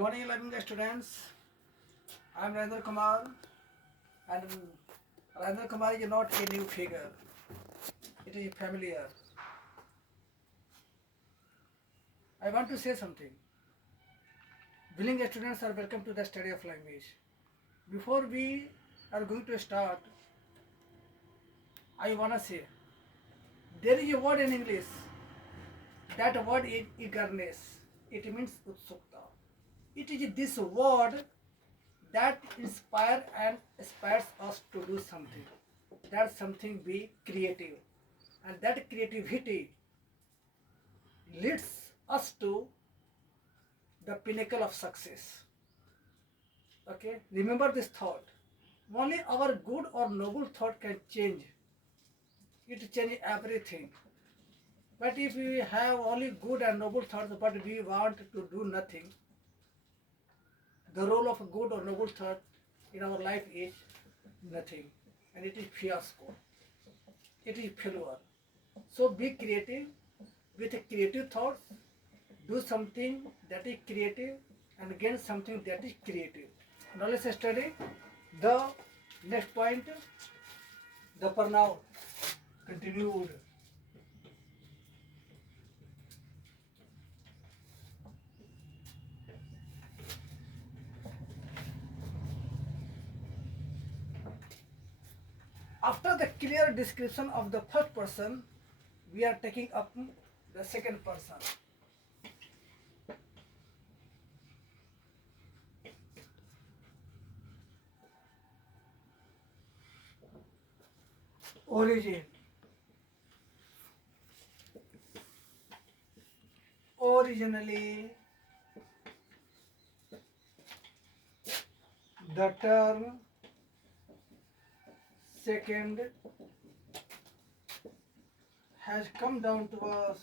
morning, learning students. I am Rajendra Kumar, and Rajendra Kumar is not a new figure. It is familiar. I want to say something. Willing students are welcome to the study of language. Before we are going to start, I wanna say there is a word in English. That word is eagerness. It means utsukta. It is this word that inspires and aspires us to do something. That something be creative. And that creativity leads us to the pinnacle of success. Okay? Remember this thought. Only our good or noble thought can change. It changes everything. But if we have only good and noble thoughts, but we want to do nothing, the role of a good or noble thought in our life is nothing. And it is fiasco. It is failure. So be creative with creative thoughts. Do something that is creative and gain something that is creative. Now let's study the next point, the pronoun. Continued. After the clear description of the first person, we are taking up the second person. Origin. Originally, the term second has come down to us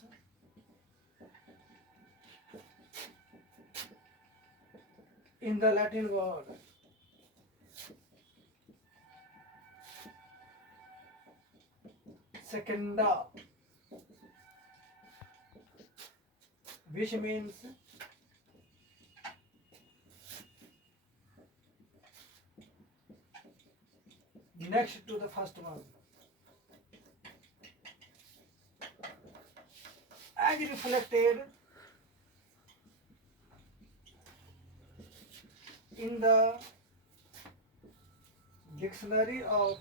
in the Latin word secunda, which means next to the first one. As reflected in the dictionary of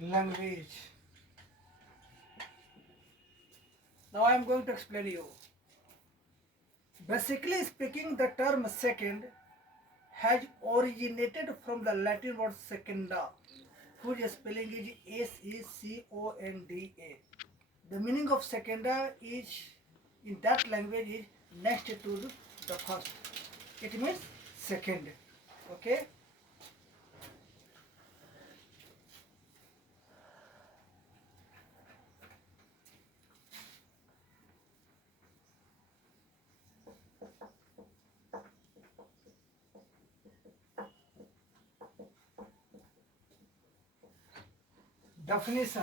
language. Now I am going to explain you. Basically speaking, the term second has originated from the Latin word secunda, whose spelling is Seconda. The meaning of secunda is in that language is next to the first. It means second. Okay? Definition.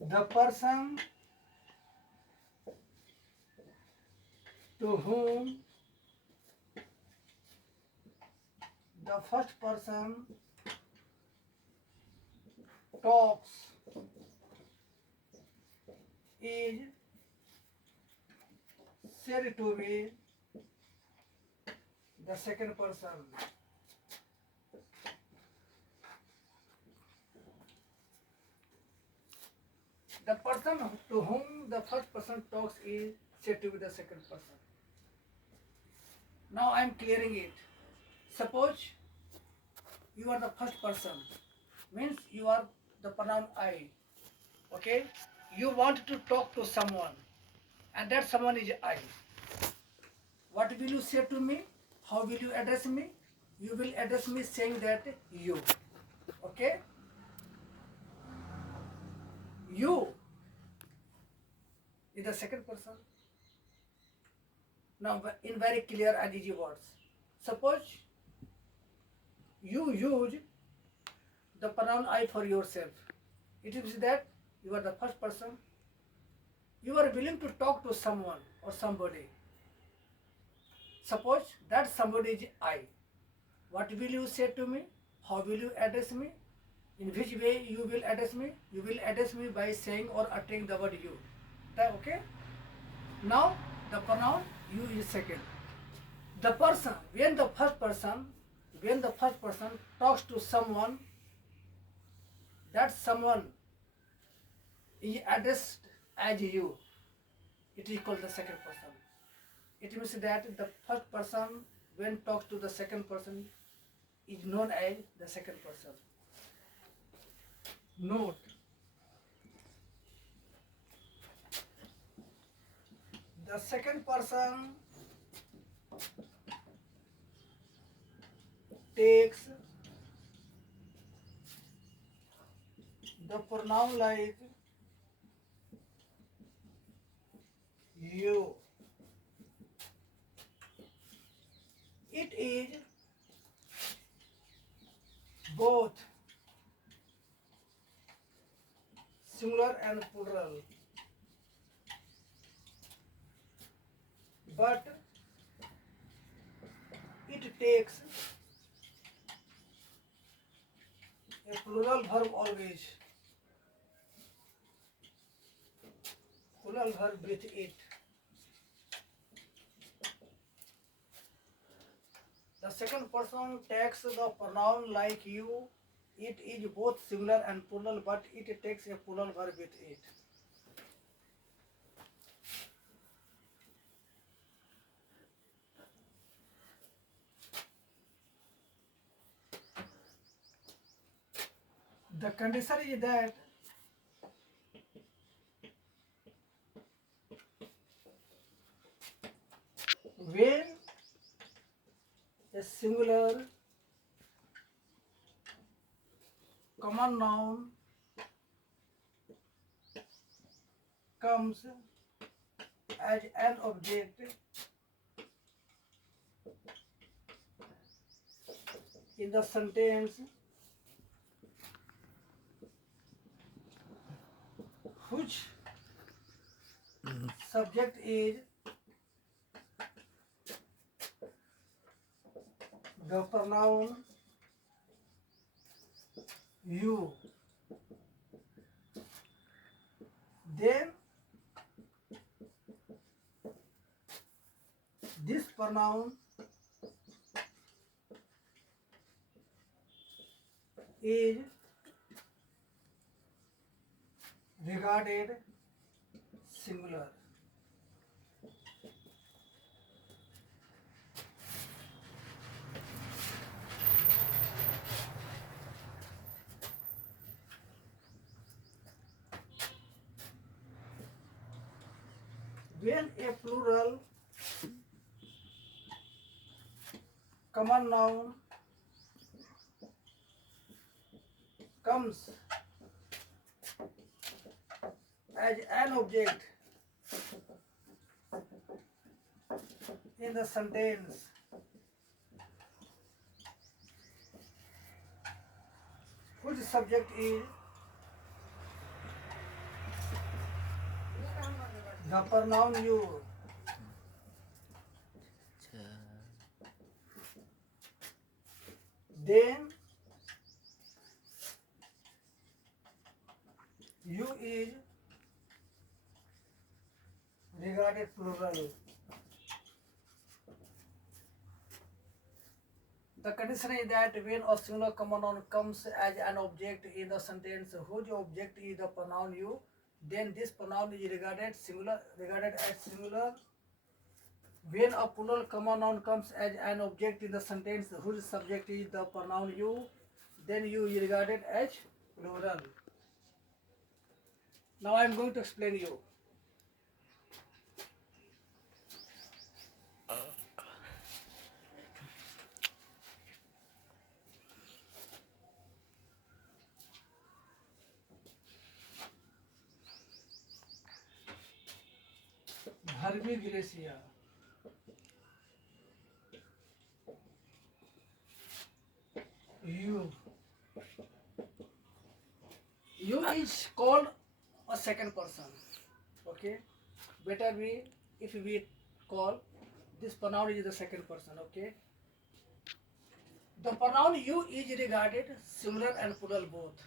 The person to whom the first person talks is said to be the second person. The person to whom the first person talks is said to be the second person. Now I am clearing it. Suppose you are the first person, means you are the pronoun I. Okay? You want to talk to someone, and that someone is I. What will you say to me? How will you address me? You will address me saying that you. Okay? You is the second person. Now, in very clear and easy words, suppose you use the pronoun I for yourself. It means that you are the first person. You are willing to talk to someone or somebody. Suppose that somebody is I. What will you say to me? How will you address me? In which way you will address me? You will address me by saying or uttering the word you. Okay? Now the pronoun you is second. The person, when the first person talks to someone, that someone is addressed as you, it is called the second person. It means that the first person when talks to the second person is known as the second person. Note, the second person takes the pronoun like you. It is both singular and plural, but it takes a plural verb always. Plural verb with it. The second person takes the pronoun like you. It is both singular and plural, but it takes a plural verb with it. The condition is that when a singular common noun comes as an object in the sentence whose subject is the pronoun you, then this pronoun is regarded singular. When a plural common noun comes as an object in the sentence whose subject is the pronoun you, then you is regarded plural. The condition is that when a singular common noun comes as an object in the sentence whose object is the pronoun you, then this pronoun is regarded as singular. When a plural common noun comes as an object in the sentence whose subject is the pronoun you, then you is regarded as plural. Now I am going to explain you. Hermi Glacier. You. is called a second person. Okay, better we if we call this pronoun is the second person. Okay, the pronoun you is regarded singular and plural both.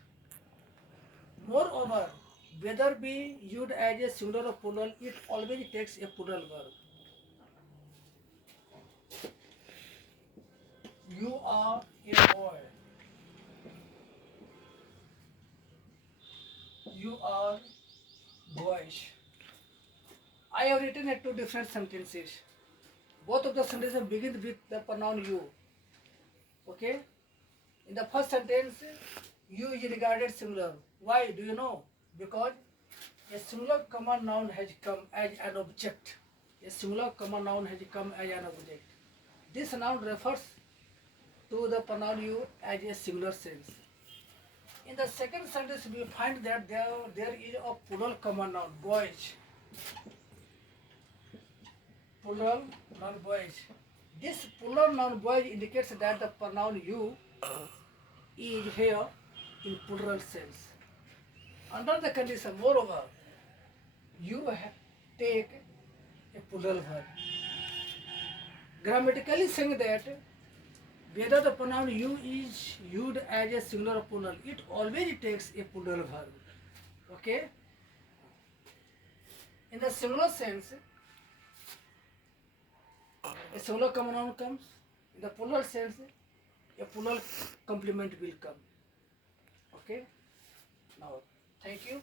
Moreover, whether be used as a singular or plural, it always takes a plural verb. You are a boy. You are boyish. I have written two different sentences. Both of the sentences begin with the pronoun you. Okay? In the first sentence, you is regarded singular. Why? Do you know? Because a singular common noun has come as an object. A singular common noun has come as an object. This noun refers to the pronoun you as a singular sense. In the second sentence, we find that there is a plural common noun, boys. Plural noun boys. This plural noun boys indicates that the pronoun you is here in plural sense. Under the condition, moreover, you take a plural verb. Grammatically saying that whether the pronoun you is used as a singular or plural, it always takes a plural verb. Okay? In the singular sense, a singular common noun comes. In the plural sense, a plural complement will come. Okay? Now, thank you.